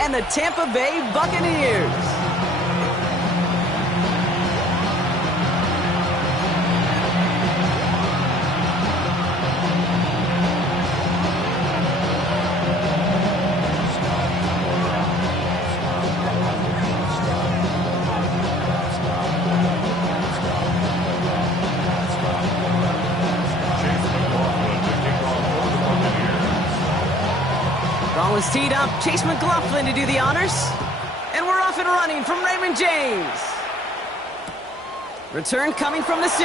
and the Tampa Bay Buccaneers. Ball is teed up. Chase McLaughlin to do the honors. And we're off and running from Raymond James. Return coming from the 6.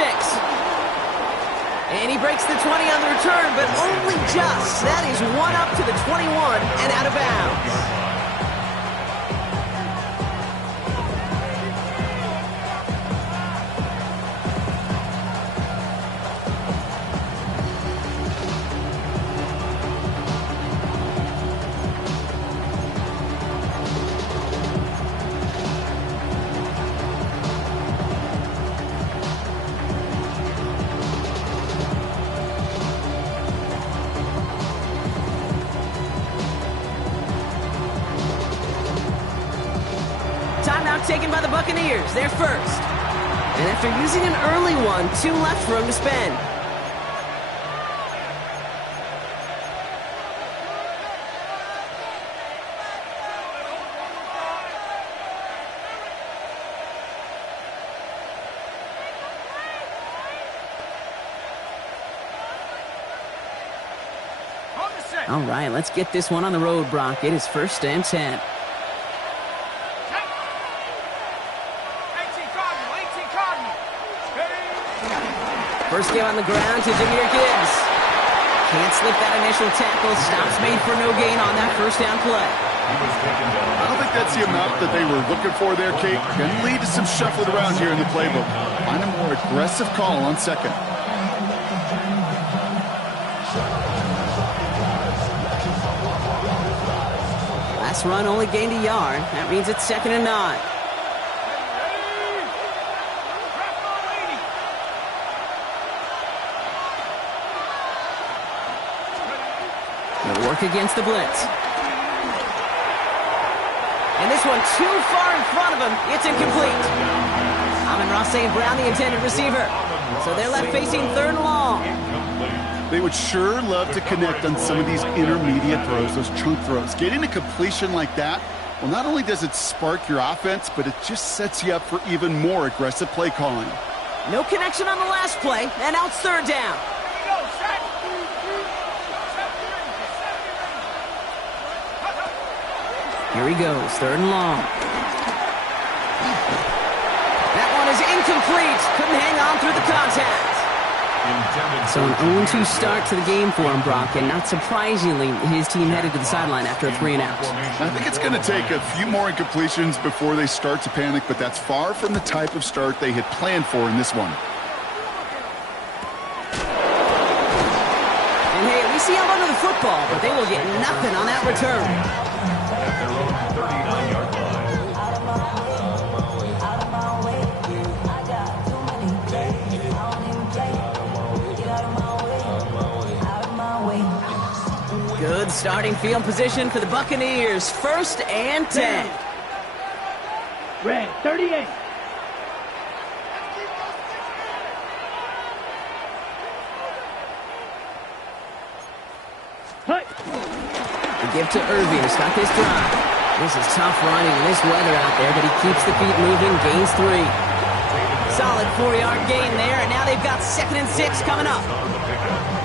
And he breaks the 20 on the return, but only just. That is one up to the 21 and out of bounds. Timeout taken by the Buccaneers. They're first. And after using an early one, 2 left for him to spend. All right, let's get this one on the road, Brock. It is 1st and 10. First game on the ground to Jahmyr Gibbs. Can't slip that initial tackle. Stops made for no gain on that first down play. I don't think that's the amount that they were looking for there, Kate. Going to lead to some shuffling around here in the playbook. Find a more aggressive call on second. Last run only gained a yard. That means it's 2nd and 9. They'll work against the blitz. And this one too far in front of him. It's incomplete. Amon-Ra St. Brown, the intended receiver. So they're left facing 3rd and long. They would sure love to connect on some of these intermediate throws, those chunk throws. Getting a completion like that, well, not only does it spark your offense, but it just sets you up for even more aggressive play calling. No connection on the last play, and now it's 3rd down. Here he goes, 3rd and long. That one is incomplete. Couldn't hang on through the contact. So an 0-2 start to the game for him, Brock, and not surprisingly, his team headed to the sideline after a 3-and-out. I think it's going to take a few more incompletions before they start to panic, but that's far from the type of start they had planned for in this one. And hey, at least he held onto the football, but they will get nothing on that return. At their own 39-yard line. Good starting field position for the Buccaneers. 1st and 10. Red, 38. The give to Irving to start this drive. This is tough running in this weather out there, but he keeps the feet moving, gains 3. Solid 4-yard gain there, and now they've got 2nd and 6 coming up.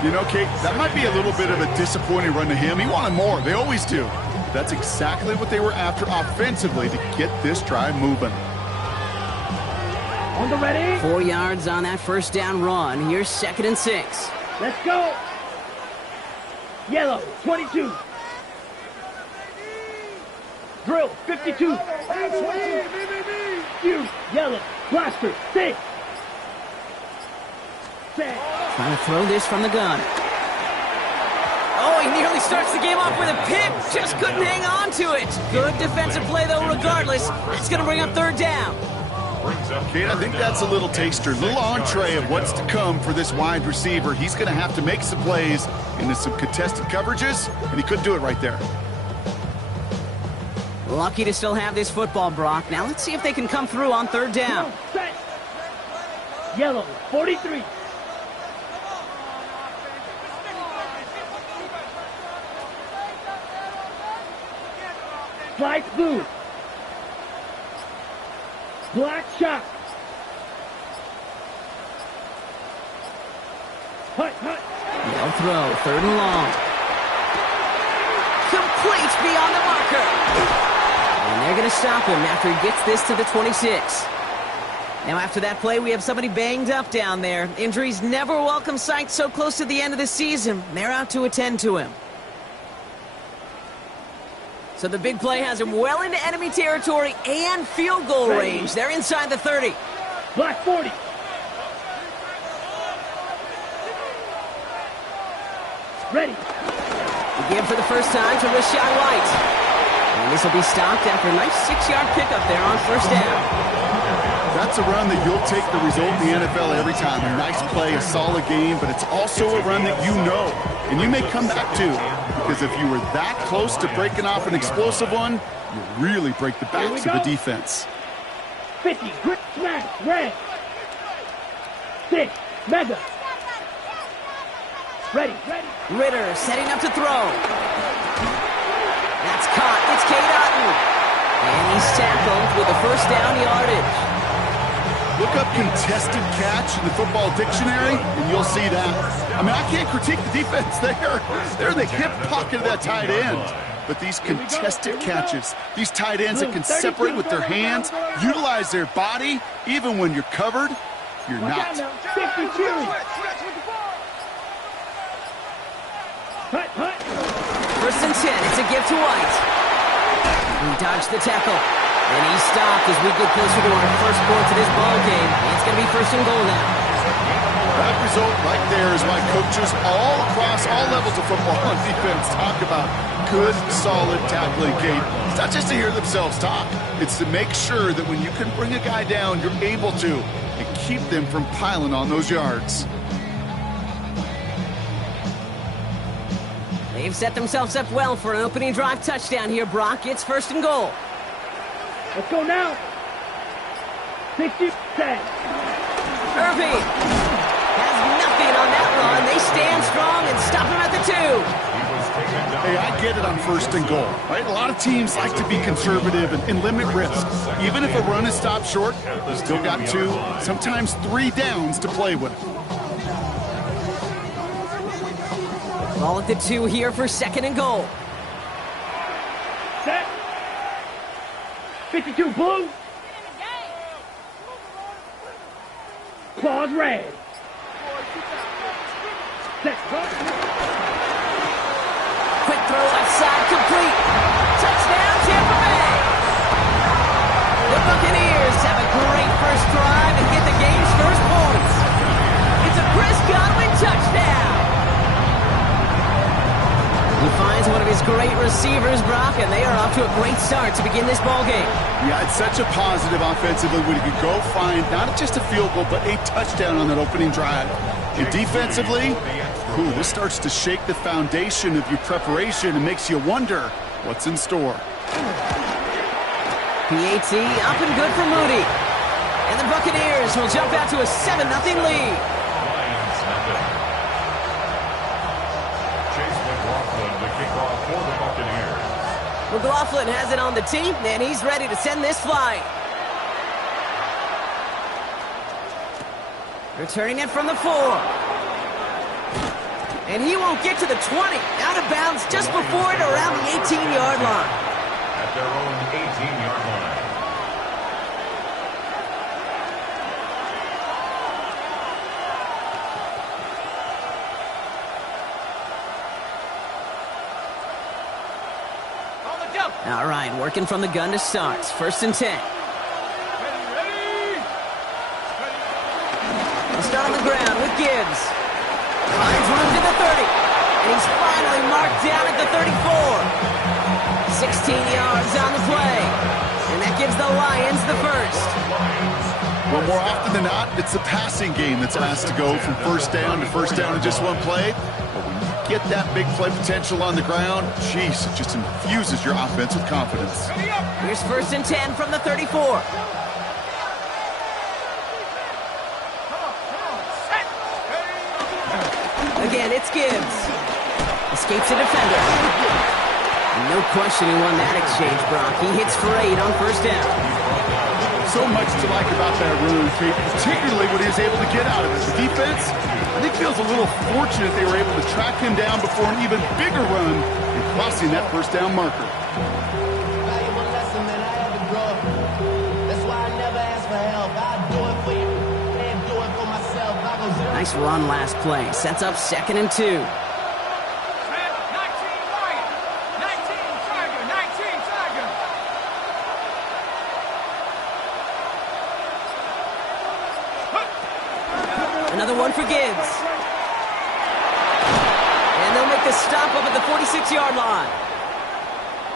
You know, Kate, that might be a little bit of a disappointing run to him. He wanted more. They always do. That's exactly what they were after offensively to get this drive moving. On the ready. 4 yards on that first down run. Here's 2nd and 6. Let's go. Yellow, 22. Drill, 52. You, yellow, blaster, 6. Trying to throw this from the gun. Oh, he nearly starts the game off with a pick. Just couldn't hang on to it. Good defensive play, though, regardless. That's going to bring up 3rd down. Kate, I think that's a little taster, a little entree of what's to come for this wide receiver. He's going to have to make some plays into some contested coverages, and he couldn't do it right there. Lucky to still have this football, Brock. Now let's see if they can come through on third down. Set. Yellow, 43. Slice blue. Black shot. Hut, hut. They'll throw, third and long. Complete beyond the marker. And they're going to stop him after he gets this to the 26. Now after that play, we have somebody banged up down there. Injuries never a welcome sight so close to the end of the season. They're out to attend to him. So the big play has him well into enemy territory and field goal range. They're inside the 30. Black 40. Ready. The give for the first time to Rashad White. And this will be stopped after a nice 6-yard pickup there on first down. That's a run that you'll take the result in the NFL every time. A nice play, a solid game, but it's also a run that you know, and you may come back to. Because if you were that close to breaking off an explosive one, you really break the backs of the defense. 50, grip, smash, red. 6, mega. Ready, ready. Ritter setting up to throw. That's caught. It's Cade Otton. And he's tackled with a first down yardage. Look up contested catch in the football dictionary, and you'll see that. I mean, I can't critique the defense there. They're in the hip pocket of that tight end. But these contested catches, these tight ends that can separate with their hands, utilize their body, even when you're covered, you're not. 50 cheering. Hut, hut. First and 10. It's a give to White. He dodged the tackle. And he's stopped as we get closer to our first points of this ball game. It's going to be first and goal now. That result right there is why coaches all across all levels of football and defense talk about good, solid tackling, Kate. It's not just to hear themselves talk. It's to make sure that when you can bring a guy down, you're able to, and keep them from piling on those yards. They've set themselves up well for an opening drive touchdown here, Brock. It's first and goal. Let's go now. 60, set. Irving has nothing on that run. They stand strong and stop him at the 2. Hey, I get it on first and goal, right? A lot of teams like to be conservative and limit risk. Even if a run is stopped short, you still got 2, sometimes 3 downs to play with. Ball at the 2 here for second and goal. Set. 52 blue. Claws red. Set. Quick throw left side complete. Touchdown Tampa Bay. The Buccaneers have a great first drive and get the game's first points. It's a Chris Godwin touchdown. He finds one of his great receivers, Brock, and they are off to a great start to begin this ball game. Yeah, it's such a positive offensively when you can go find not just a field goal, but a touchdown on that opening drive. And defensively, this starts to shake the foundation of your preparation and makes you wonder what's in store. PAT up and good for Moody. And the Buccaneers will jump out to a 7-0 lead. McLaughlin has it on the tee, and he's ready to send this flying. Returning it from the 4. And he won't get to the 20. Out of bounds just before it around the 18-yard line. At their own 18-yard line. All right, working from the gun to start. First and 10. They'll start on the ground with Gibbs. Finds room to the 30. And he's finally marked down at the 34. 16 yards on the play. And that gives the Lions the first. Well, more often than not, it's the passing game that's asked to go from first down to just one play. But when you get that big play potential on the ground, jeez, it just infuses your offense with confidence. Here's 1st and 10 from the 34. Again, it's Gibbs. Escapes a defender. And no question he won that exchange, Brock. He hits for 8 on 1st down. So much to like about that run, Kate, particularly what he was able to get out of it. The defense, I think, feels a little fortunate they were able to track him down before an even bigger run and crossing that 1st down marker. Valuable lesson, man. I had to grow up. That's why I never ask for help. I do it for you. And do it for myself. I go zero. Nice run last play. Sets up 2nd and 2. Another one for Gibbs. And they'll make the stop up at the 46-yard line.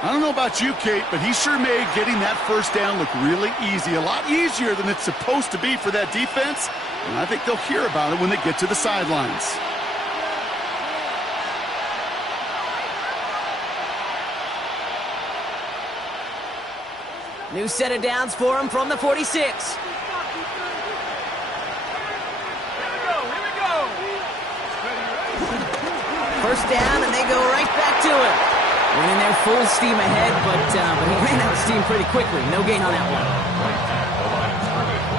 I don't know about you, Kate, but he sure made getting that 1st down look really easy. A lot easier than it's supposed to be for that defense. And I think they'll hear about it when they get to the sidelines. New set of downs for him from the 46. First down, and they go right back to it. Running their full steam ahead, but he ran out of steam pretty quickly. No gain on that one. Right at the line of scrimmage.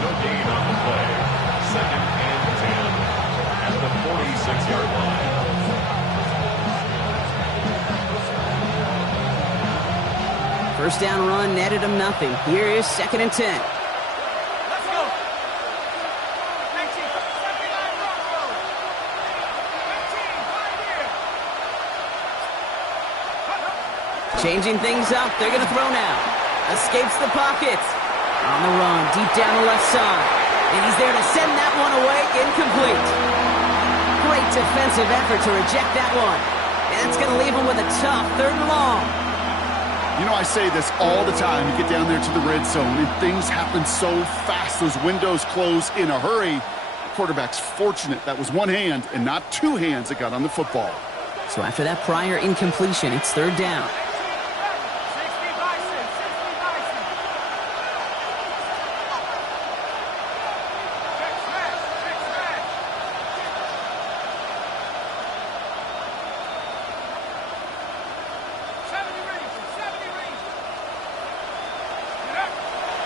No gain on the play. 2nd and 10 at the 46-yard line. First down run netted him nothing. Here is 2nd and 10. Changing things up, they're going to throw now. Escapes the pocket. On the run, deep down the left side. And he's there to send that one away, incomplete. Great defensive effort to reject that one. And it's going to leave him with a tough 3rd and long. You know, I say this all the time. You get down there to the red zone, and things happen so fast. Those windows close in a hurry. The quarterback's fortunate that was one hand and not 2 hands that got on the football. So after that prior incompletion, it's 3rd down.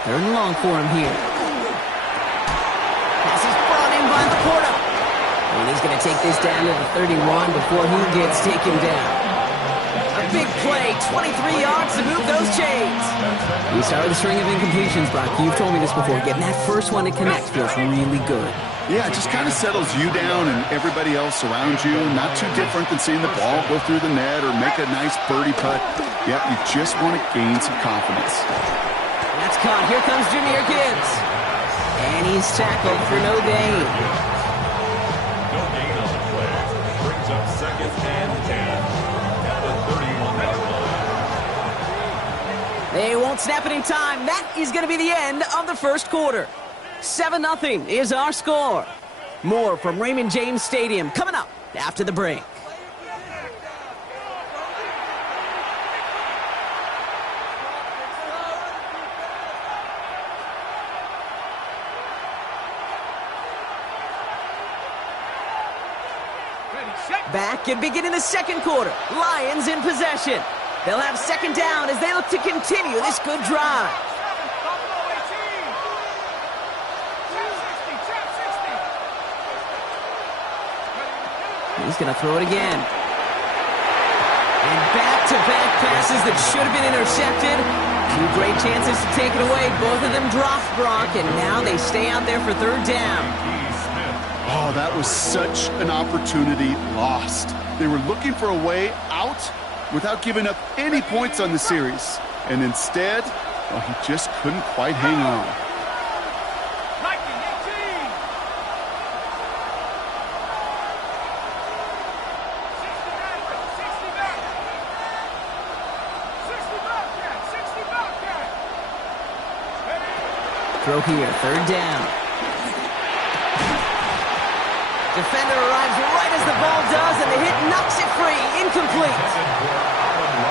Third and long for him here. Pass is brought in by Laporta. And he's going to take this down to the 31 before he gets taken down. A big play, 23 yards to move those chains. You start with a string of incompletions, Brock. You've told me this before. Getting that first one to connect feels really good. Yeah, it just kind of settles you down and everybody else around you. Not too different than seeing the ball go through the net or make a nice birdie putt. Yep, you just want to gain some confidence. That's caught. Here comes Jahmyr Gibbs. And he's tackled for no gain. No gain on the play. Brings up 2nd and 10 at the 31-yard line. They won't snap it in time. That is going to be the end of the first quarter. 7-0 is our score. More from Raymond James Stadium coming up after the break. Back and beginning the second quarter. Lions in possession. They'll have 2nd down as they look to continue this good drive. He's going to throw it again. And back-to-back passes that should have been intercepted. 2 great chances to take it away. Both of them dropped, Brock, and now they stay out there for 3rd down. Oh, that was such an opportunity lost. They were looking for a way out without giving up any points on the series. And instead, well, he just couldn't quite hang on. Throw here, 3rd down. Defender arrives right as the ball does, and the hit knocks it free. Incomplete.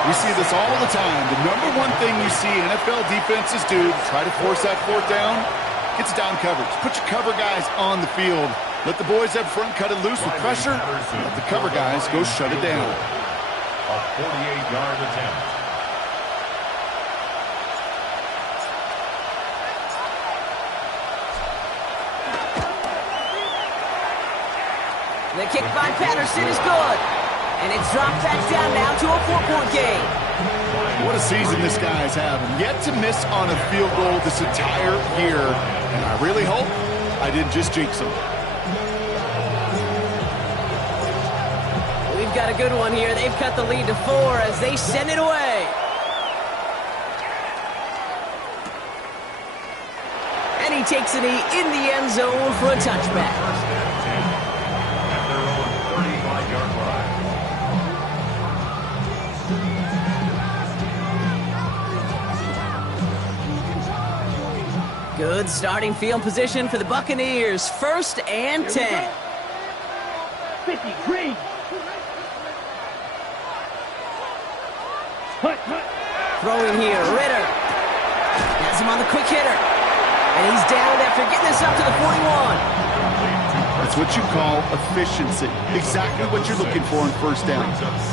We see this all the time. The number one thing you see NFL defenses do to try to force that fourth down, gets down coverage. Put your cover guys on the field. Let the boys up front cut it loose with pressure. Let the cover guys go shut it down. A 48-yard attempt. The kick by Patterson is good. And it's dropped back down now to a 4-point game. What a season this guy's having. Yet to miss on a field goal this entire year. And I really hope I didn't just jinx him. We've got a good one here. They've cut the lead to 4 as they send it away. And he takes a knee in the end zone for a touchback. Good starting field position for the Buccaneers. 1st and 10. 50, green. Hut. Throwing here, Ritter. Has him on the quick hitter. And he's down after getting this up to the 41. That's what you call efficiency. Exactly what you're looking for on first down.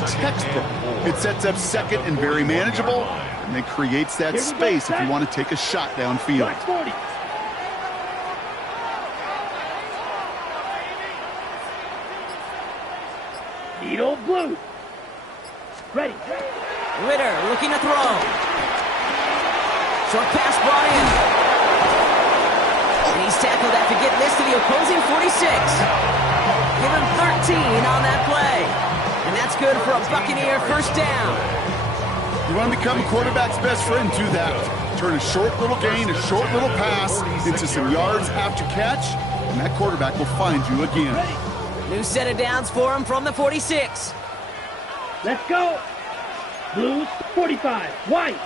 Textbook. It sets up second and very manageable, and then creates that space if you want to take a shot downfield. 40. Needle blue. Ready. Ritter looking to throw. Short pass brought in. And he's tackled after getting this to the opposing 46. Give him 13 on that play. And that's good for a Buccaneer first down. You want to become a quarterback's best friend, do that. Turn a short little gain, a short little pass into some yards after catch, and that quarterback will find you again. New set of downs for him from the 46. Let's go. Blues, 45. White.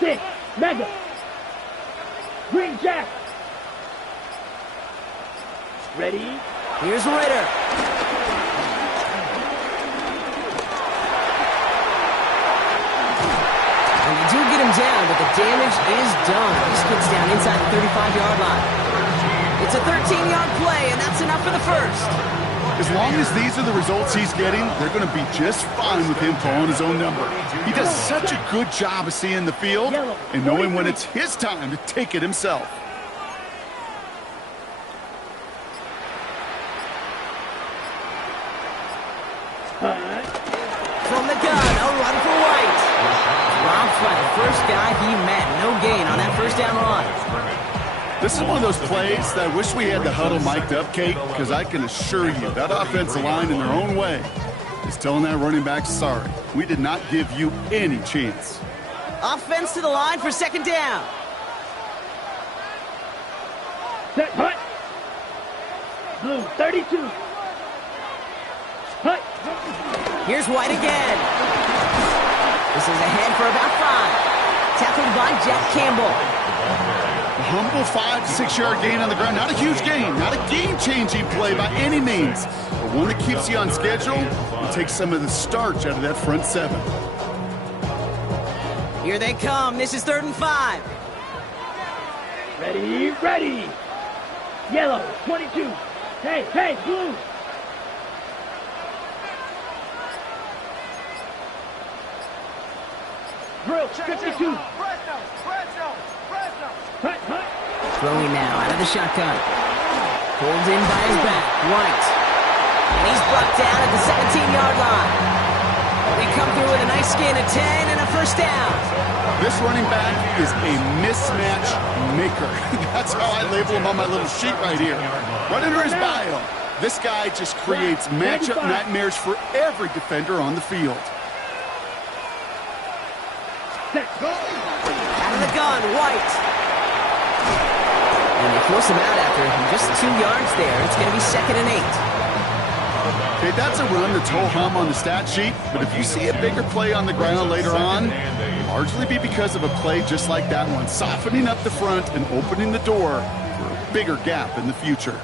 6. Mega. Green Jack. Ready. Here's Ritter. And they do get him down, but the damage is done. This kid's down inside the 35-yard line. It's a 13-yard play, and that's enough for the first. As long as these are the results he's getting, they're going to be just fine with him calling his own number. He does such a good job of seeing the field and knowing when it's his time to take it himself. From the gun, a run for White. Dropped by the first guy he met. No gain on that first down run. This is one of those plays that I wish we had the huddle mic'd up, Kate, because I can assure you that offensive line in their own way is telling that running back, sorry, we did not give you any chance. Offense to the line for second down. Set, hut. Blue, 32. Hut. Here's White again. This is ahead for about 5. Tackled by Jack Campbell. A humble 5 to 6 yard gain on the ground. Not a huge gain, not a game-changing play by any means, but one that keeps you on schedule and takes some of the starch out of that front 7. Here they come. This is 3rd and 5. Ready, ready. Yellow, 22. Hey, blue. Drill, 52. Hut. Throwing now out of the shotgun. Pulled in by his back. White. And he's brought down at the 17-yard line. They come through with a nice gain of 10 and a first down. This running back is a mismatch maker. That's how I label him on my little sheet right here. Right under his bio. This guy just creates matchup nightmares for every defender on the field. Out of the gun, White. And they force him out after just 2 yards there. It's going to be 2nd and 8. Okay, that's a run that's ho-hum on the stat sheet, but if you see a bigger play on the ground later on, it'll largely be because of a play just like that one, softening up the front and opening the door bigger gap in the future.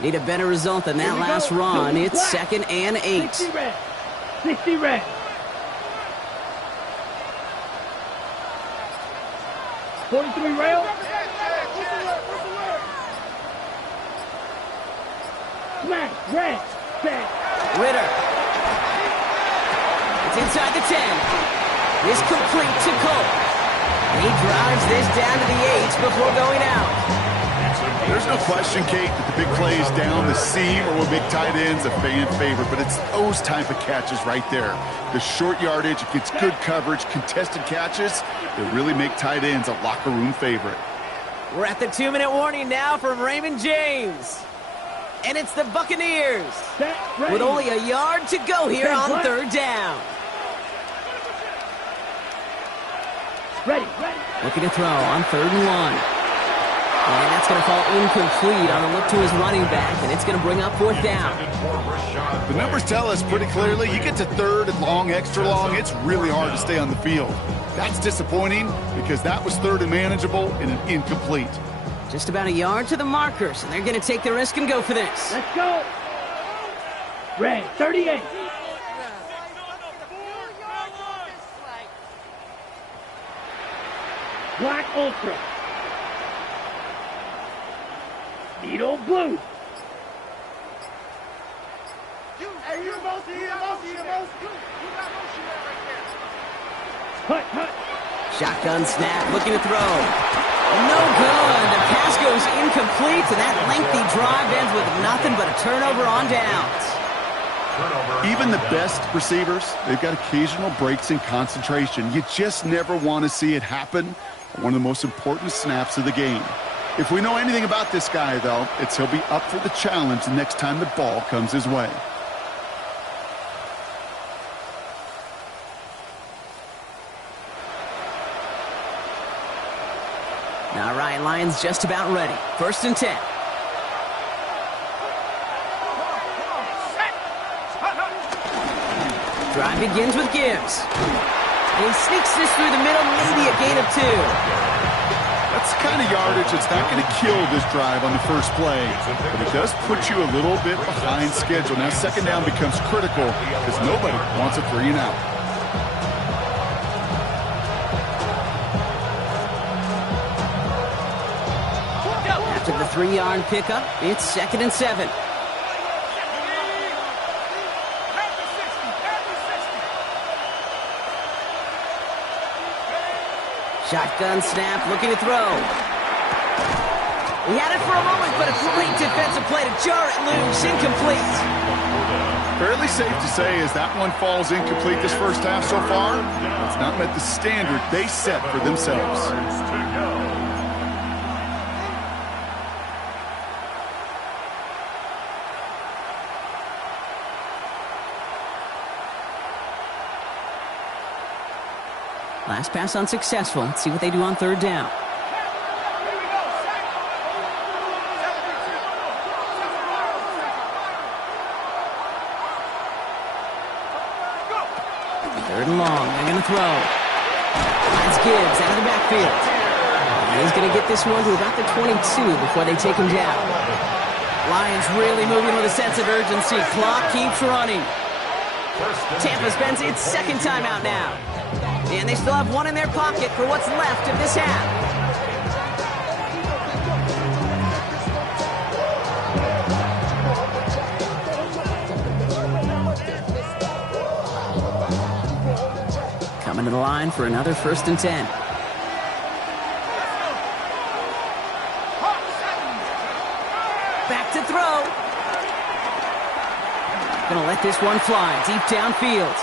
Need a better result than that last run. It's 2nd and 8. 60 red. 60 red. .43 rail. Smash. Red. Set. Ritter. It's inside the 10. This complete to Cole. And he drives this down to the 8 before going out. There's no question, Kate, that the big plays down the seam or with big tight ends a fan favorite, but it's those type of catches right there. The short yardage, it gets good coverage, contested catches that really make tight ends a locker room favorite. We're at the 2-minute warning now from Raymond James. And it's the Buccaneers with only a yard to go here on 3rd down. Ready. Looking to throw on 3rd and 1. And that's going to fall incomplete on a look to his running back, and it's going to bring up 4th down. The numbers tell us pretty clearly, you get to 3rd and long, extra long, it's really hard to stay on the field. That's disappointing because that was 3rd and manageable and an incomplete. Just about a yard to the markers, and they're going to take the risk and go for this. Let's go. Red. 38. Black Ultra. Needle blue. Hut. Shotgun snap, looking to throw. No good. The pass goes incomplete, and that lengthy drive ends with nothing but a turnover on downs. Even the best receivers, they've got occasional breaks in concentration. You just never want to see it happen on one of the most important snaps of the game. If we know anything about this guy, though, it's he'll be up for the challenge the next time the ball comes his way. Now Ryan Lyons just about ready. 1st and 10. Drive begins with Gibbs. He sneaks this through the middle, maybe a gain of 2. That's the kind of yardage that's not going to kill this drive on the first play, but it does put you a little bit behind schedule. Now 2nd down becomes critical because nobody wants a 3 and out. After the 3-yard pickup, it's 2nd and 7. Shotgun snap, looking to throw. He had it for a moment, but a great defensive play to jar it loose. Incomplete. Fairly safe to say as that one falls incomplete this first half so far, it's not met the standard they set for themselves. Last pass unsuccessful. Let's see what they do on 3rd down. Third and long. They're going to throw. That's Gibbs out of the backfield. And he's going to get this one to about the 22 before they take him down. Lions really moving with a sense of urgency. Clock keeps running. Tampa spends its 2nd timeout now. And they still have 1 in their pocket for what's left of this half. Coming to the line for another 1st and 10. Back to throw. Gonna let this one fly deep downfield.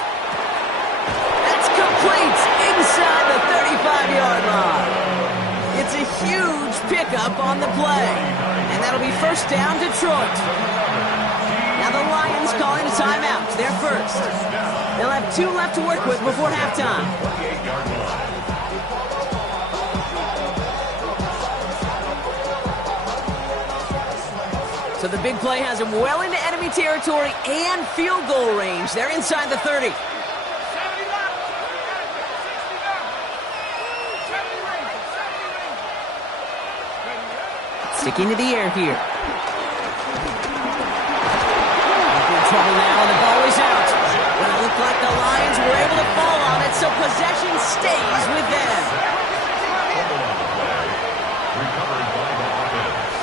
Complete inside the 35-yard line. It's a huge pickup on the play. And that'll be 1st down Detroit. Now the Lions calling a timeout. They're first. They'll have 2 left to work with before halftime. So the big play has him well into enemy territory and field goal range. They're inside the 30. Sticking to the air here. In trouble now, and the ball is out. Well, it looked like the Lions were able to fall on it, so possession stays with them. Recovered by the offense.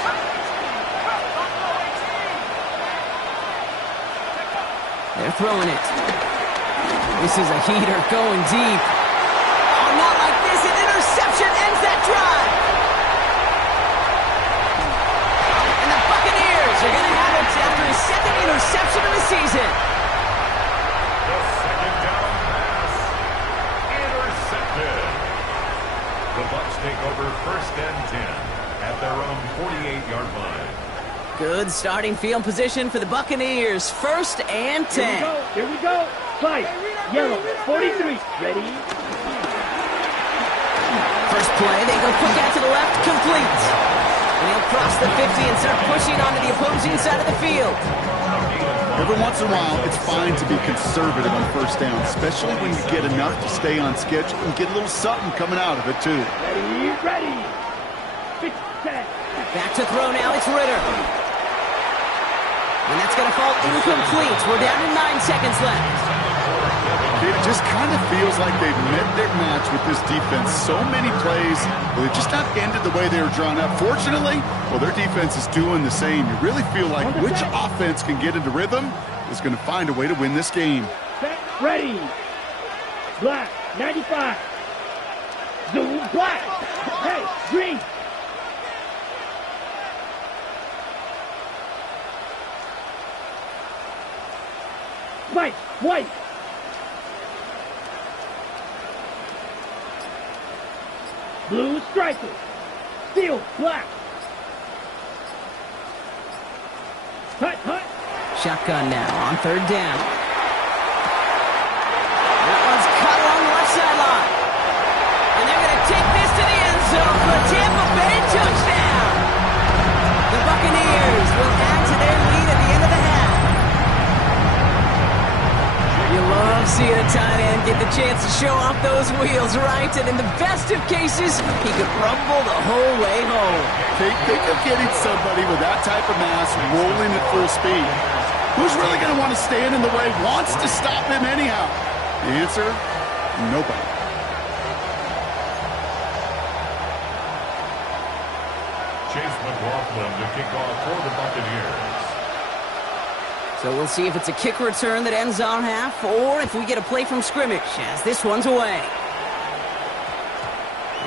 They're throwing it. This is a heater going deep. Oh, not like this. An interception ends that drive. And the Buccaneers are going to have it after his second interception of the season. The second down pass. Intercepted. The Bucs take over 1st and 10 at their own 48-yard line. Good starting field position for the Buccaneers. 1st and 10. Here we go. Fight. Yellow. 43. Ready? First play, they go quick out to the left, complete. And he'll cross the 50 and start pushing onto the opposing side of the field. Every once in a while, it's fine to be conservative on 1st down, especially when you get enough to stay on schedule and get a little something coming out of it, too. Ready? Ready. 6, 10. Back to throw now, it's Ritter. And that's going to fall incomplete. We're down to 9 seconds left. It just kind of feels like they've met their match with this defense. So many plays, they've just not ended the way they were drawn up. Fortunately, well, their defense is doing the same. You really feel like which offense can get into rhythm is going to find a way to win this game. Set. Ready. Black. 95. Zoom. Black. Hey, green. White. White. Blue striker. Steel. Black. Hut. Hut. Shotgun now on 3rd down. That one's cut along the left sideline. And they're going to take this to the end zone for a Tampa Bay touchdown. The Buccaneers will add to their lead at the end of the half. You love seeing a tight end get the chance to show off those wheels, right? And in the best of cases, he could rumble the whole way home. Think of getting somebody with that type of mass rolling at full speed. Who's really going to want to stand in the way, wants to stop him anyhow? The answer, nobody. Chase McLaughlin to kick off for the Buccaneers. So we'll see if it's a kick return that ends our half, or if we get a play from scrimmage, as this one's away.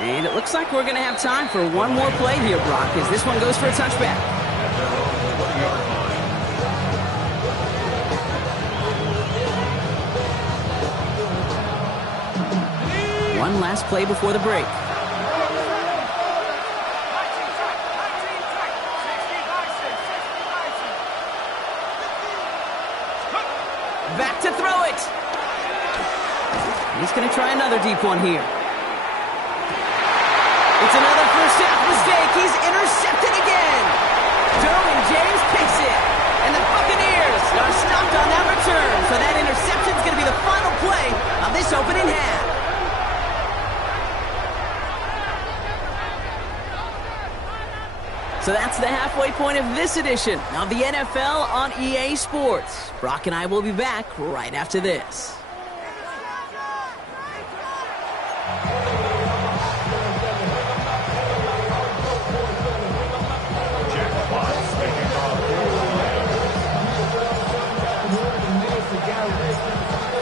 And it looks like we're going to have time for one more play here, Brock, as this one goes for a touchback. At their own 40-yard line. One last play before the break. Back to throw it. He's going to try another deep one here. It's another first half mistake. He's intercepted again. Derwin James picks it. And the Buccaneers are stopped on that return. So that interception is going to be the final play of this opening half. So that's the halfway point of this edition of the NFL on EA Sports. Brock and I will be back right after this.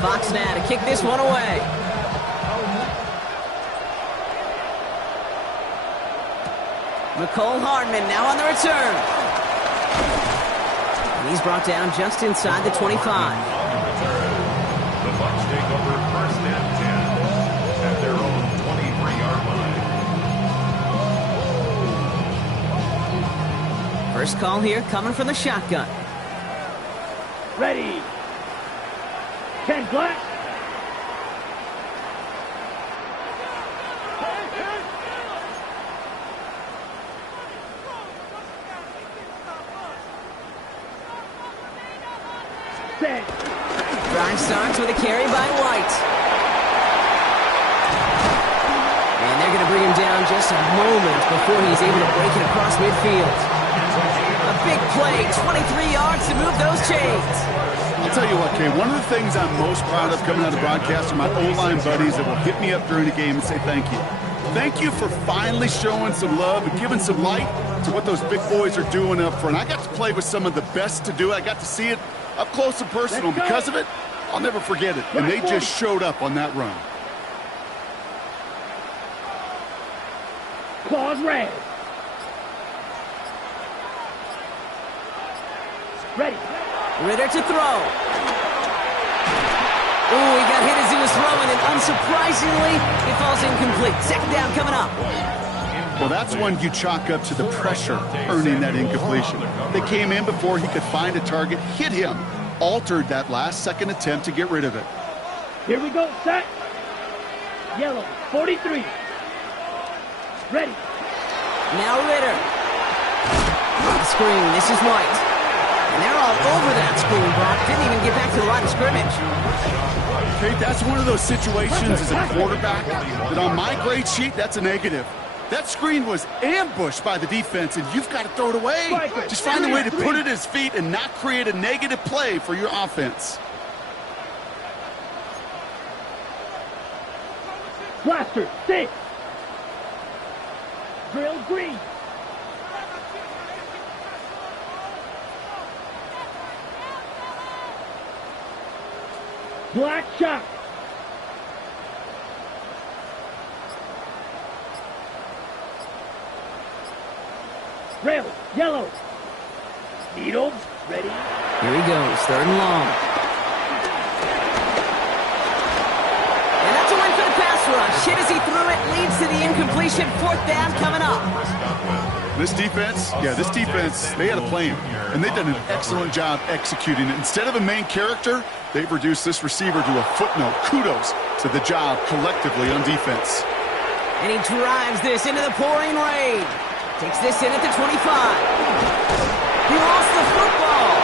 Fox now to kick this one away. McCole Hardman now on the return. And he's brought down just inside the 25. On the return, the Bucs take over 1st and 10 at their own 23-yard line. First call here coming from the shotgun. Ready. 10 black. Set. Drive starts with a carry by White. And they're going to bring him down just a moment before he's able to break it across midfield. A big play, 23 yards to move those chains. I'll tell you what, Kay, one of the things I'm most proud of coming out of broadcast are my O-line buddies that will hit me up during the game and say thank you. Thank you for finally showing some love and giving some light to what those big boys are doing up front. I got to play with some of the best to do it. I got to see it up close and personal. Because of it, I'll never forget it. And they just showed up on that run. Claws red. Ready. Ritter to throw. Ooh, he got hit as he was throwing, and unsurprisingly, it falls incomplete. Second down coming up. Well, that's one you chalk up to the pressure earning that incompletion. They came in before he could find a target, hit him, altered that last-second attempt to get rid of it. Here we go, set. Yellow, 43. Ready. Now Ritter. Screen, this is White. And they're all over that screen, Brock. Didn't even get back to the line of scrimmage. Okay, that's one of those situations as a quarterback that on my grade sheet, that's a negative. That screen was ambushed by the defense, and you've got to throw it away. Just find a way to put it at his feet and not create a negative play for your offense. Blaster, 6. Drill green. Black shot. Rail, yellow. Needle, ready. Here he goes, third and long. And that's a win for the pass rush. Hit as he threw it, leads to the incompletion. Fourth down coming up. This defense, they had a plan, and they've done an excellent job executing it. Instead of a main character, they've reduced this receiver to a footnote. Kudos to the job collectively on defense. And he drives this into the pouring rain. Takes this in at the 25. He lost the football,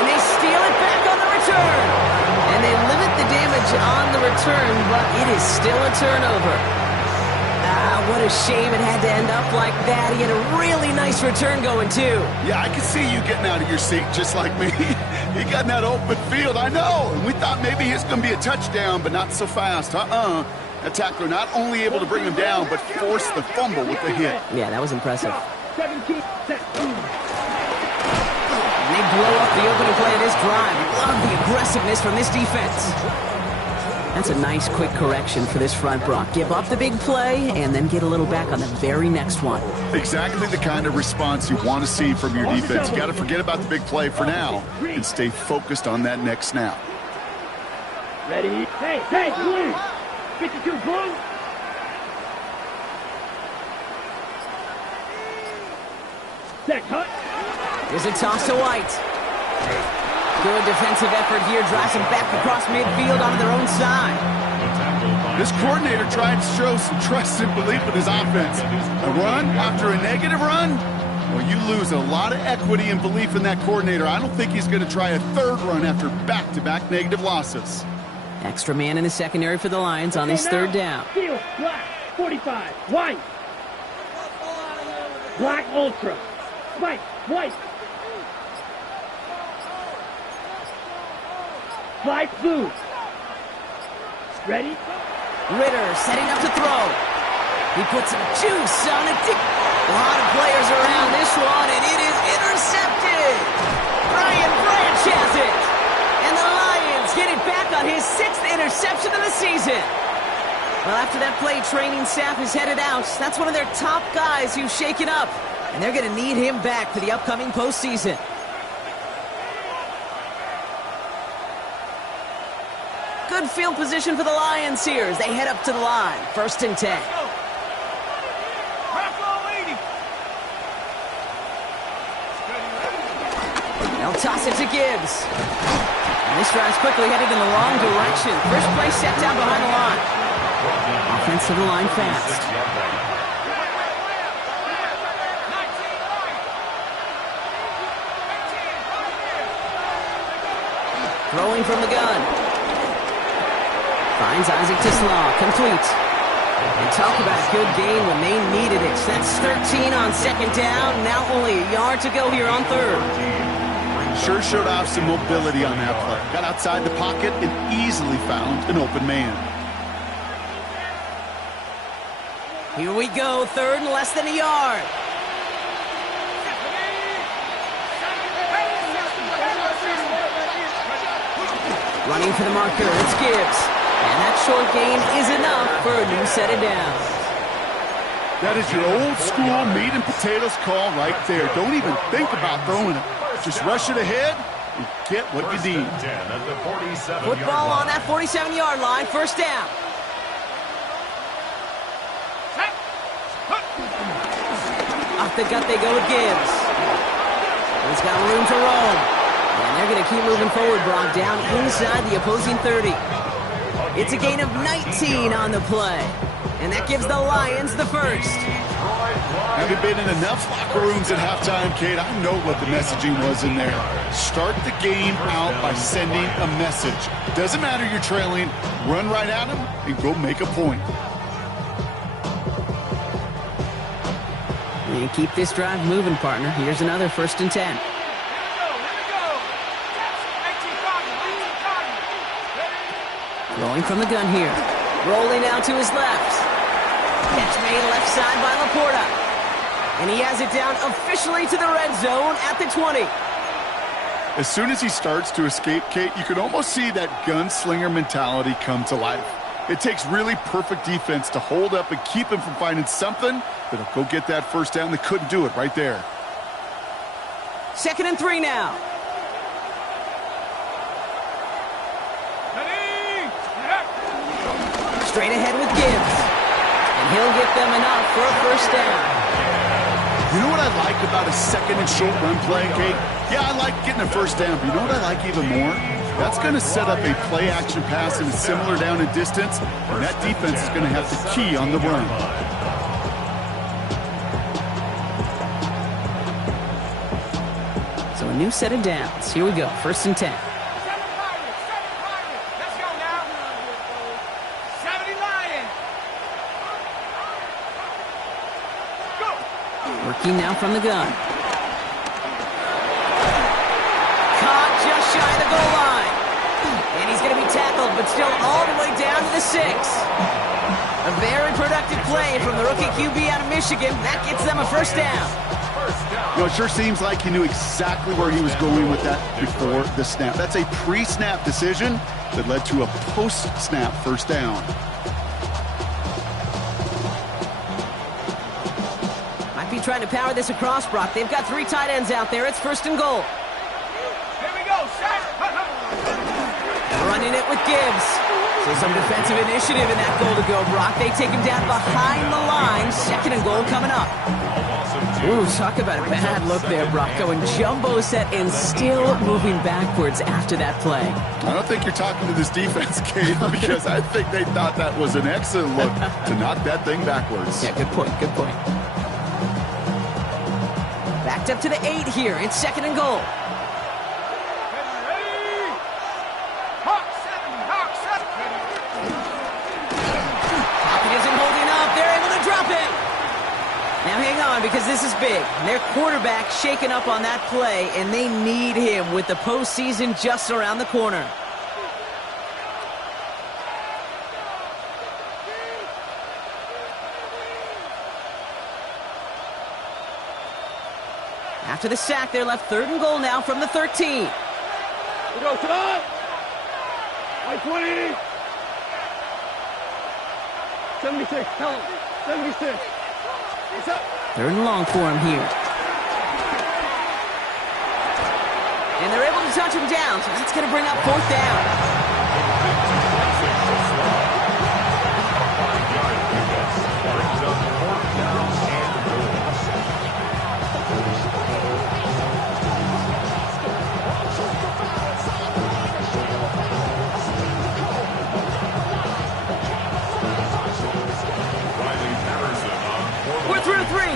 and they steal it back on the return. And they limit the damage on the return, but it is still a turnover. What a shame it had to end up like that. He had a really nice return going, too. Yeah, I could see you getting out of your seat just like me. He got in that open field, I know. And we thought maybe it's going to be a touchdown, but not so fast. That tackler not only able to bring him down, but force the fumble with the hit. Yeah, that was impressive. 17, set. They blow up the opening play of this drive. Love the aggressiveness from this defense. That's a nice, quick correction for this front, Brock. Give up the big play and then get a little back on the very next one. Exactly the kind of response you want to see from your defense. You got to forget about the big play for now and stay focused on that next snap. Ready? Hey, blue! 52 blue! Set, cut! There's a toss to White. Good defensive effort here, drives him back across midfield onto their own side. This coordinator tried to show some trust and belief in his offense. A run after a negative run? Well, you lose a lot of equity and belief in that coordinator. I don't think he's going to try a third run after back-to-back negative losses. Extra man in the secondary for the Lions on this third down. Field, black, 45, white. Black ultra. White. Fly blue. Ready? Ritter setting up to throw. He puts some juice on it. A lot of players around this one, and it is intercepted. Brian Branch has it. And the Lions get it back on his 6th interception of the season. Well, after that play, training staff is headed out. That's one of their top guys who's shaken up. And they're going to need him back for the upcoming postseason. Good field position for the Lions here as they head up to the line. 1st and 10. They'll toss it to Gibbs. And this drive's quickly headed in the wrong direction. First play set down behind the line. Offense to the line fast. Throwing from the gun. Finds Isaac to Slaw. Complete. And talk about a good game when they needed it. So that's 13 on second down. Now only a yard to go here on third. Sure showed off some mobility on that play. Got outside the pocket and easily found an open man. Here we go, third and less than a yard. Running for the marker, it's Gibbs. And that short gain is enough for a new set of downs. That is your old school meat and potatoes call right there. Don't even think about throwing it. Just rush it ahead and get what you need. Football on that 47-yard line, first down. Off the gut they go with Gibbs. He's got room to roam. And they're going to keep moving forward, Brock, down inside the opposing 30. It's a gain of 19 on the play. And that gives the Lions the first. Having been in enough locker rooms at halftime, Kate, I know what the messaging was in there. Start the game out by sending a message. Doesn't matter you're trailing, run right at them and go make a point. And keep this drive moving, partner. Here's another 1st and 10. Rolling from the gun here. Rolling out to his left. Catch made left side by Laporta. And he has it down officially to the red zone at the 20. As soon as he starts to escape, Kate, you can almost see that gunslinger mentality come to life. It takes really perfect defense to hold up and keep him from finding something that'll go get that first down. They couldn't do it right there. 2nd and 3 now. Straight ahead with Gibbs. And he'll get them enough for a first down. You know what I like about a 2nd and short run play, Kate? Yeah, I like getting a first down, but you know what I like even more? That's going to set up a play-action pass in a similar down and distance, and that defense is going to have to key on the run. So a new set of downs. Here we go, 1st and 10. Working now from the gun. Caught just shy of the goal line. And he's going to be tackled, but still all the way down to the 6. A very productive play from the rookie QB out of Michigan. That gets them a first down. You know, it sure seems like he knew exactly where he was going with that before the snap. That's a pre-snap decision that led to a post-snap first down. Trying to power this across, Brock. They've got 3 tight ends out there. It's 1st and goal. Here we go, set. Running it with Gibbs. So some defensive initiative in that goal to go, Brock. They take him down behind the line. 2nd and goal coming up. Ooh, talk about a bad look there, Brock. Going jumbo set and still moving backwards after that play. I don't think you're talking to this defense, Kate, because I think they thought that was an excellent look to knock that thing backwards. Yeah, good point, good point. Backed up to the 8 here. It's 2nd and goal. Pocket isn't holding up. They're able to drop it. Now hang on, because this is big. Their quarterback shaken up on that play, and they need him with the postseason just around the corner. After the sack, they're left 3rd and goal now from the 13. We go, come on! I 20! 76, tell him. 76. What's up? 3rd and long for him here. And they're able to touch him down, so that's going to bring up 4th down.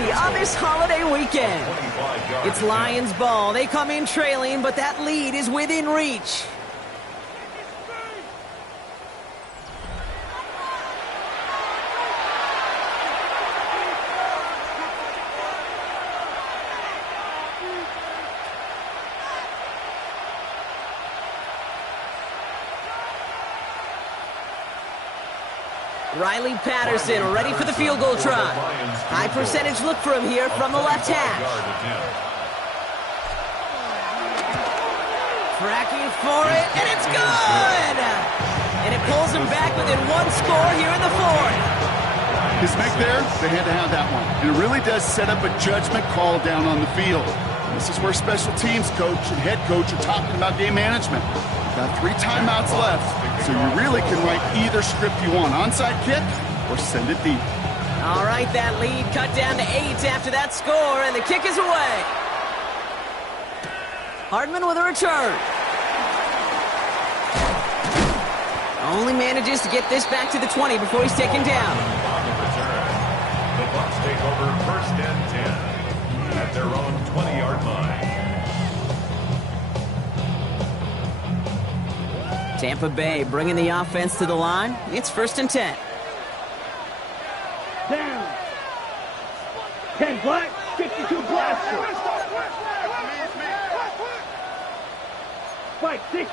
On this holiday weekend. It's Lions ball. They come in trailing, but that lead is within reach. Riley Patterson ready for the field goal try. High percentage look for him here from the left hash. Tracking for it, and it's good! And it pulls him back within one score here in the fourth. His make there, they had to have that one. And it really does set up a judgment call down on the field. This is where special teams coach and head coach are talking about game management. Got 3 timeouts left, so you really can write either script you want. Onside kick or send it deep. All right, that lead cut down to 8 after that score, and the kick is away. Hardman with a return. Only manages to get this back to the 20 before he's taken down. On the return, the Bucs take over 1st and 10 at their own 20-yard line. Tampa Bay bringing the offense to the line. It's 1st and 10. Down. 10 black, 52 blaster. Spike 60.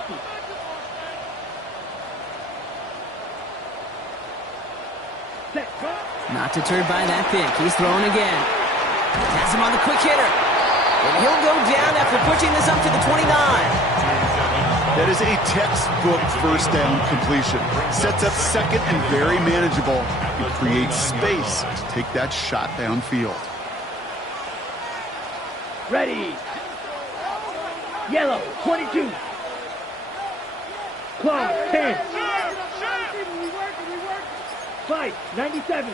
Set, go. Not deterred by that pick. He's throwing again. Has him on the quick hitter. And he'll go down after pushing this up to the 29. That is a textbook 1st down completion. Sets up 2nd and very manageable. It creates space to take that shot downfield. Ready. Yellow, 22. Claw, 10. Fight, 97.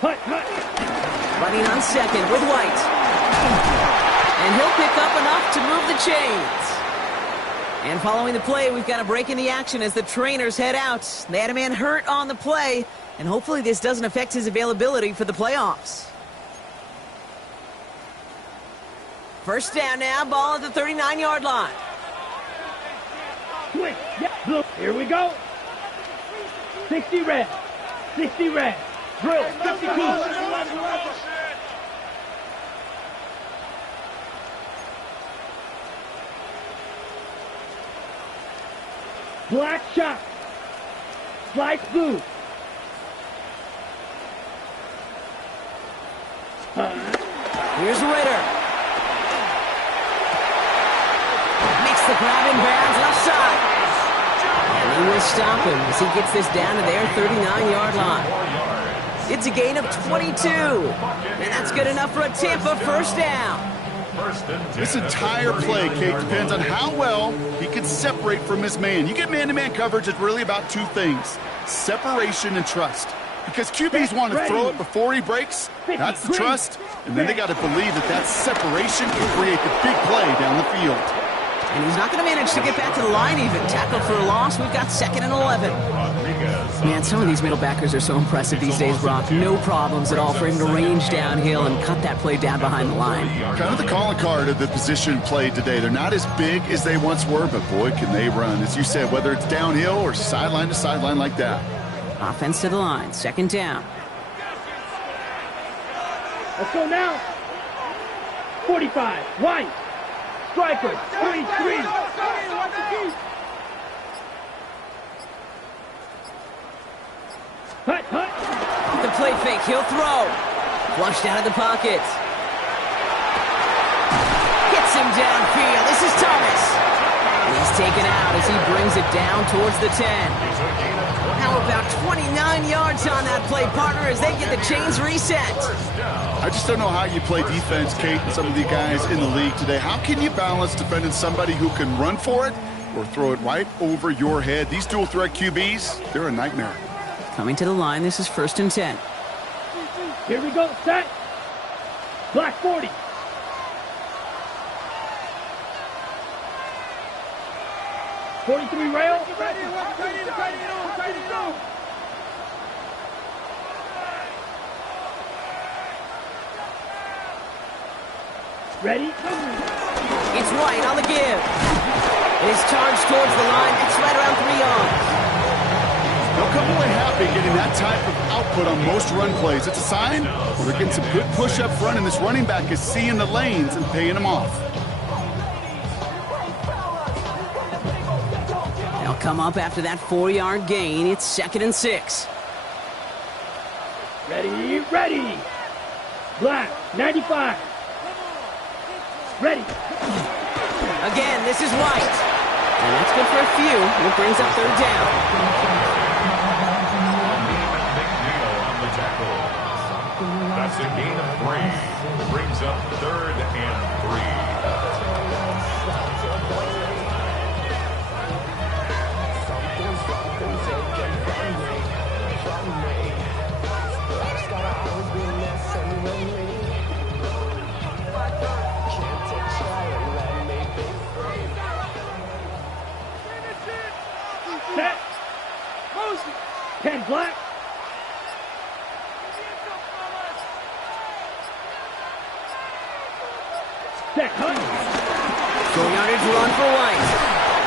Hut, hut. Running on 2nd with White. And he'll pick up enough to move the chains. And following the play, we've got a break in the action as the trainers head out. They had a man hurt on the play, and hopefully this doesn't affect his availability for the playoffs. 1st down now, ball at the 39-yard line. Switch, yeah, blue. Here we go. 60 red. 60 red. Drill, 52. Black shot. Slice blue. Here's Ritter. Makes the grab in bounds left side. And he will stop him as he gets this down to their 39-yard line. It's a gain of 22. And that's good enough for a Tampa 1st down. This entire play, Kate, depends on how well he can separate from his man. You get man-to-man coverage, it's really about 2 things: separation and trust. Because QBs want to throw it before he breaks. That's the trust. And then they got to believe that that separation can create the big play down the field. And he's not going to manage to get back to the line even. Tackled for a loss. We've got 2nd and 11. Man, some of these middle backers are so impressive these days, Brock. No problems at all for him to range downhill and cut that play down behind the line. Kind of the calling card of the position played today. They're not as big as they once were, but boy, can they run. As you said, whether it's downhill or sideline to sideline like that. Offense to the line. 2nd down. Let's go now. 45. White. Striker. 23. Hut, hut. The play fake. He'll throw. Flushed out of the pocket. Gets him downfield. This is Thomas. And he's taken out as he brings it down towards the 10. How about 29 yards on that play, partner, as they get the chains reset? I just don't know how you play defense, Kate, and some of the guys in the league today. How can you balance defending somebody who can run for it or throw it right over your head? These dual threat QBs, they're a nightmare. Coming to the line, this is 1st and 10. Here we go, set. Black 40. .43 rail. Ready? It's White on the give. It is charged towards the line. It's right around 3 yards. They'll come away happy getting that type of output on most run plays. It's a sign where they're getting some good push up front, and this running back is seeing the lanes and paying them off. come up after that 4-yard gain. It's 2nd and 6. Ready, ready. Black, 95. Ready. Again, this is White. And that's good for a few. It brings up 3rd down. McNeil on the tackle. That's a gain of 3. Brings up 3rd and 3. Set. Motion. 10 black. Set. Hunt. Short yardage run for White.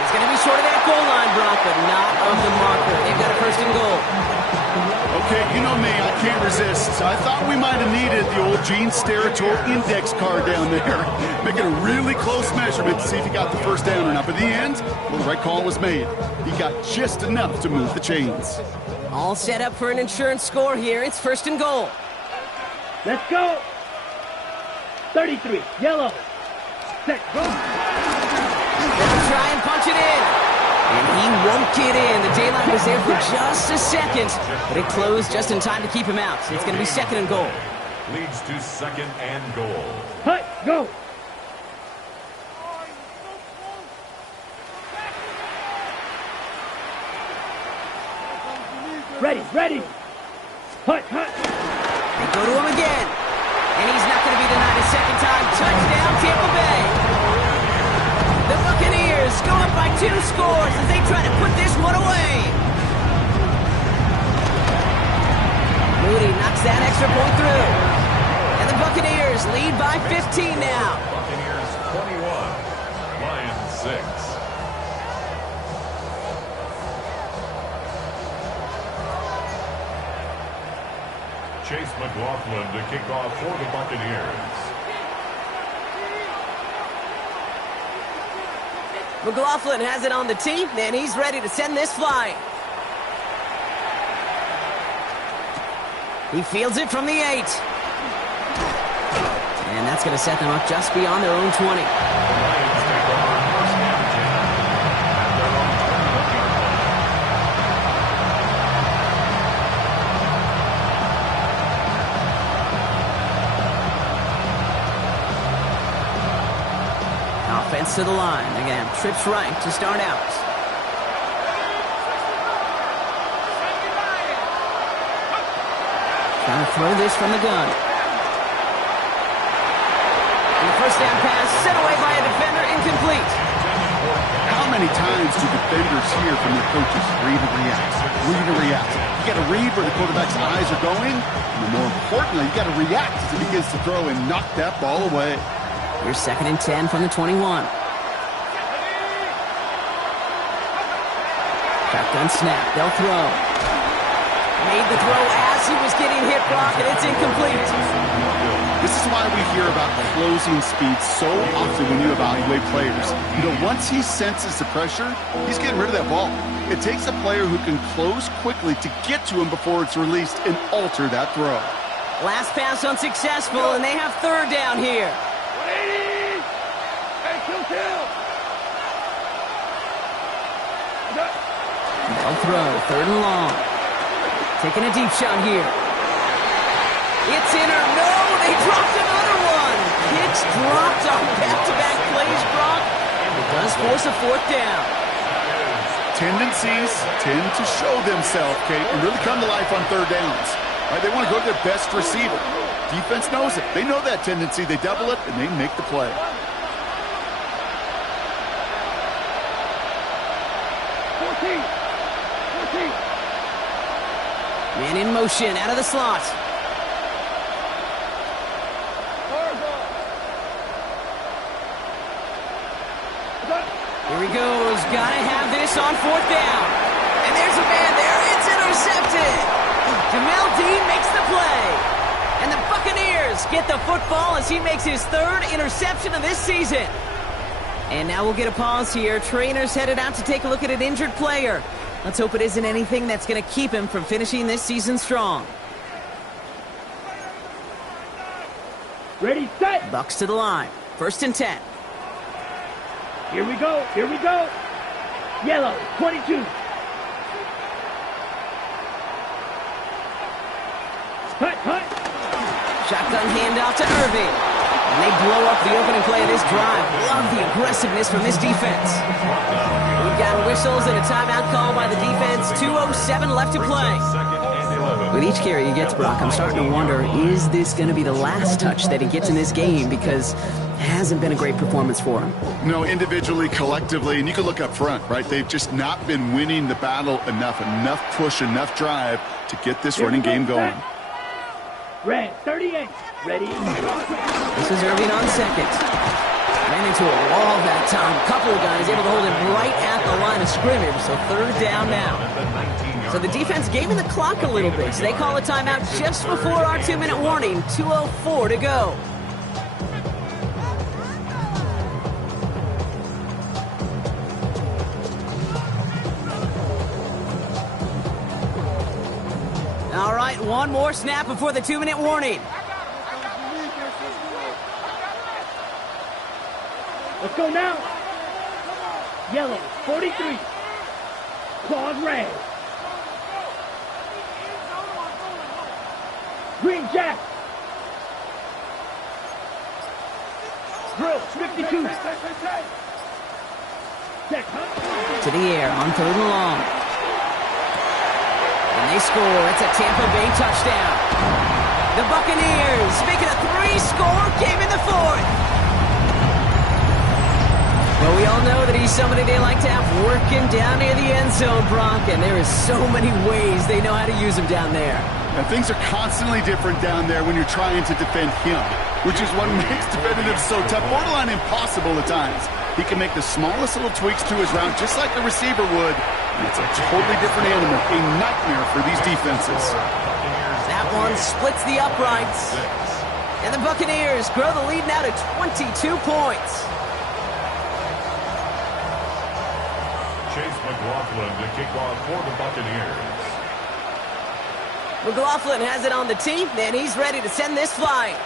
It's going to be short of that goal line, Brock, but not of the marker. They've got a 1st and goal. Okay, you know me, I can't resist. I thought we might have needed the old Gene Steratore index card down there. Making a really close measurement to see if he got the 1st down or not. But in the end, well, the right call was made. He got just enough to move the chains. All set up for an insurance score here. It's 1st and goal. Let's go. 33. Yellow. Set. Go. They'll try and punch it in. And he won't get in. The daylight was there for just a second, but it closed just in time to keep him out. It's going to be 2nd and goal. Leads to 2nd and goal. Hut. Go. Ready, ready. Hut, hut. They go to him again. And he's not going to be denied a 2nd time. Touchdown, Tampa Bay. The Buccaneers go up by 2 scores as they try to put this one away. Moody knocks that extra point through. And the Buccaneers lead by 15 now. Buccaneers 21, Lions 6. Chase McLaughlin to kick off for the Buccaneers. McLaughlin has it on the tee, and he's ready to send this flying. He fields it from the 8. And that's going to set them up just beyond their own 20. The Lions take over 1st and 10 at their own 21-yard line. Offense to the line. They're going to have trips right to start out. Trying to throw this from the gun. And the 1st down pass sent away by a defender, incomplete. How many times do defenders hear from their coaches, read and react, read and react? You got to read where the quarterback's eyes are going, and more importantly, you got to react as he begins to throw and knock that ball away. Here's 2nd and 10 from the 21. Shotgun snap. They'll throw. Made the throw as he was getting hit, Brock, and it's incomplete. This is why we hear about closing speed so often when you evaluate players. You know, once he senses the pressure, he's getting rid of that ball. It takes a player who can close quickly to get to him before it's released and alter that throw. Last pass unsuccessful, and they have 3rd down here. 180. Hey, kill. They'll throw. 3rd and long. Taking a deep shot here. It's in or no, they dropped another one. Kicks dropped on back-to-back plays, Brock. It does force a 4th down. Tendencies tend to show themselves, Kate, and really come to life on 3rd downs. Right? They want to go to their best receiver. Defense knows it. They know that tendency. They double it, and they make the play. 14. Man in motion, out of the slot. Here he goes. Gotta have this on 4th down. And there's a man there. It's intercepted. Jamel Dean makes the play. And the Buccaneers get the football as he makes his 3rd interception of this season. And now we'll get a pause here. Trainer's headed out to take a look at an injured player. Let's hope it isn't anything that's going to keep him from finishing this season strong. Ready, set. Bucs to the line. 1st and 10. Here we go. Here we go. Yellow, 22. Hut. Shotgun handoff to Irving. And they blow up the opening play of this drive. Love the aggressiveness from this defense. We've got whistles and a timeout call by the defense. 2:07 left to play. With each carry he gets, Brock, I'm starting to wonder, is this going to be the last touch that he gets in this game? Because it hasn't been a great performance for him. No, individually, collectively, and you can look up front, right? They've just not been winning the battle enough push, enough drive to get this running game going. Red, 38. Ready. This is Irving on 2nd. Ran into a wall that time. Couple of guys able to hold him right at the line of scrimmage. So 3rd down now. So the defense gave him the clock a little bit. So they call a timeout just before our 2-minute warning. 2:04 to go. All right, one more snap before the 2-minute warning. Let's go now. Yellow, 43. Claws red. Green Jack. Drill, 52. Jack, To the air on 3rd and long. And they score. It's a Tampa Bay touchdown. The Buccaneers making a 3-score game in the 4th. Well, we all know that he's somebody they like to have working down near the end zone, Brock, and there is so many ways they know how to use him down there. Now, things are constantly different down there when you're trying to defend him, which is what makes defending him so tough, borderline impossible at times. He can make the smallest little tweaks to his route just like a receiver would, and it's a totally different animal, a nightmare for these defenses. That one splits the uprights, and the Buccaneers grow the lead now to 22 points. Chase McLaughlin to kick off for the Buccaneers. McLaughlin has it on the tee, and he's ready to send this flying.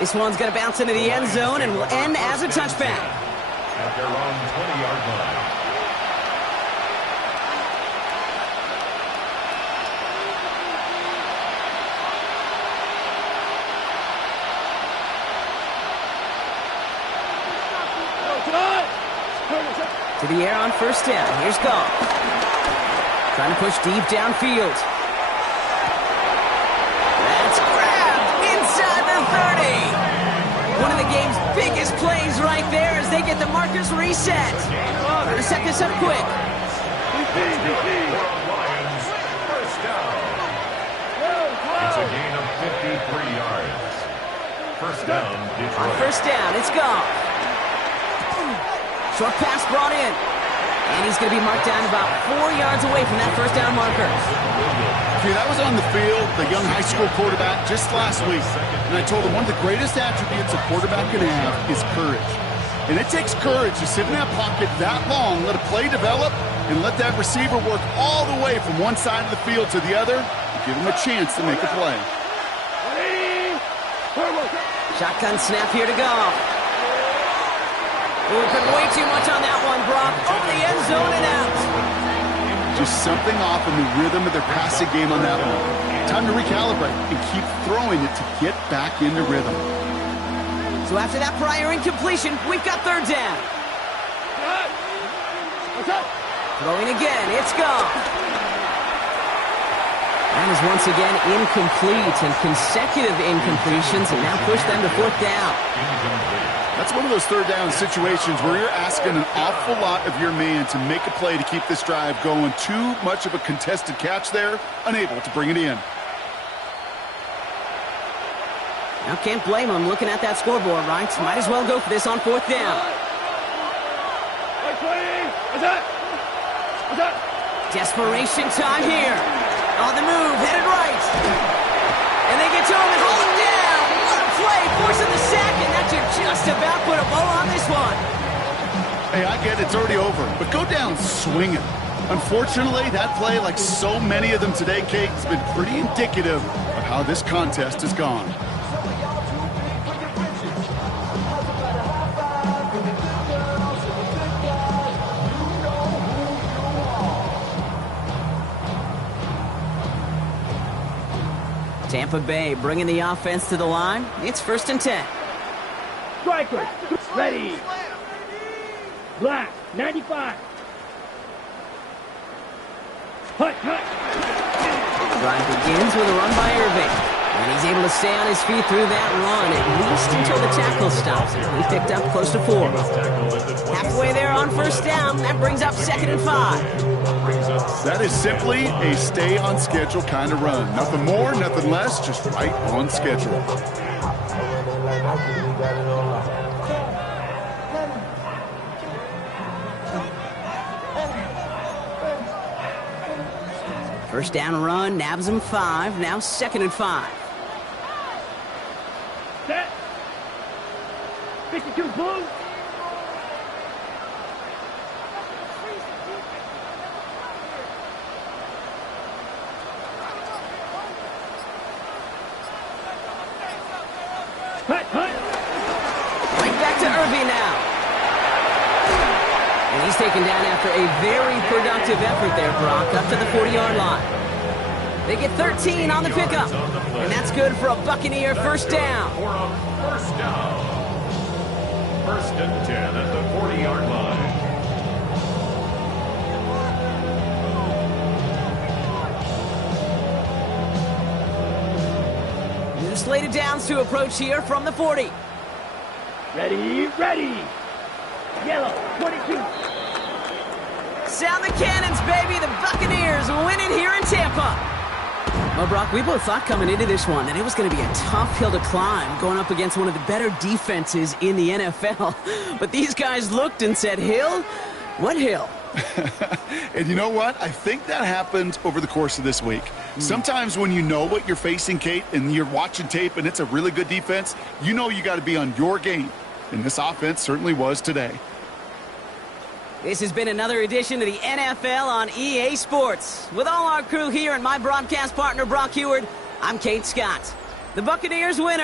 This one's going to bounce into the end zone and will end as a touchback. At their own 20-yard line. To the air on 1st down. Here's Goff. Trying to push deep downfield. That's grabbed inside the 30. One of the game's biggest plays right there as they get the markers reset. Trying to set this up quick. Lions, first down. It's a gain of 53 yards. First down, Detroit. On 1st down, it's Goff. Short pass brought in. And he's going to be marked down about 4 yards away from that 1st down marker. Okay, that was on the field, the young high school quarterback, just last week. And I told him one of the greatest attributes a quarterback can have is courage. And it takes courage to sit in that pocket that long, let a play develop, and let that receiver work all the way from one side of the field to the other to give him a chance to make a play. Shotgun snap here to Goff. Ooh, put way too much on that one, Brock. Over the end zone and out. Just something off in the rhythm of their passing game on that one. Time to recalibrate and keep throwing it to get back into rhythm. So after that prior incompletion, we've got 3rd down. Throwing again, it's Goff. That is once again incomplete, and consecutive incompletions and now push them to 4th down. That's one of those 3rd down situations where you're asking an awful lot of your man to make a play to keep this drive going. Too much of a contested catch there, unable to bring it in. Now can't blame him looking at that scoreboard, right? Might as well go for this on 4th down. Desperation time here. On the move, headed right. And they get to him and hold him down. What a play for put a bow on this one. Hey, I get it's already over, but go down swinging. Unfortunately, that play, like so many of them today, Kate, has been pretty indicative of how this contest has gone. Tampa Bay bringing the offense to the line. It's 1st and 10. Strikers, ready. Black, 95. Hut. Drive begins with a run by Irving. And he's able to stay on his feet through that run, at least until the tackle stops him. He picked up close to 4. Halfway there on 1st down. That brings up 2nd and 5. That is simply a stay on schedule kind of run. Nothing more, nothing less, just right on schedule. First down run, nabs him 5. Now 2nd and 5. Set. 52 blue. Hut. Right back to Irving now. And he's taken down after a very productive effort there, Brock, up to the 40-yard line. They get 13 on the pickup. And that's good for a Buccaneer 1st down. For a 1st down. 1st and 10 at the 40-yard line. New slated downs to approach here from the 40. Ready. Yellow, 22. Sound the cannons, baby. The Buccaneers win it here in Tampa. Well, Brock, we both thought coming into this one that it was going to be a tough hill to climb going up against one of the better defenses in the NFL. But these guys looked and said, Hill? What hill? And you know what? I think that happened over the course of this week. Sometimes when you know what you're facing, Kate, and you're watching tape and it's a really good defense, you know you got to be on your game. And this offense certainly was today. This has been another edition of the NFL on EA Sports. With all our crew here and my broadcast partner, Brock Heward, I'm Kate Scott. The Buccaneers winner.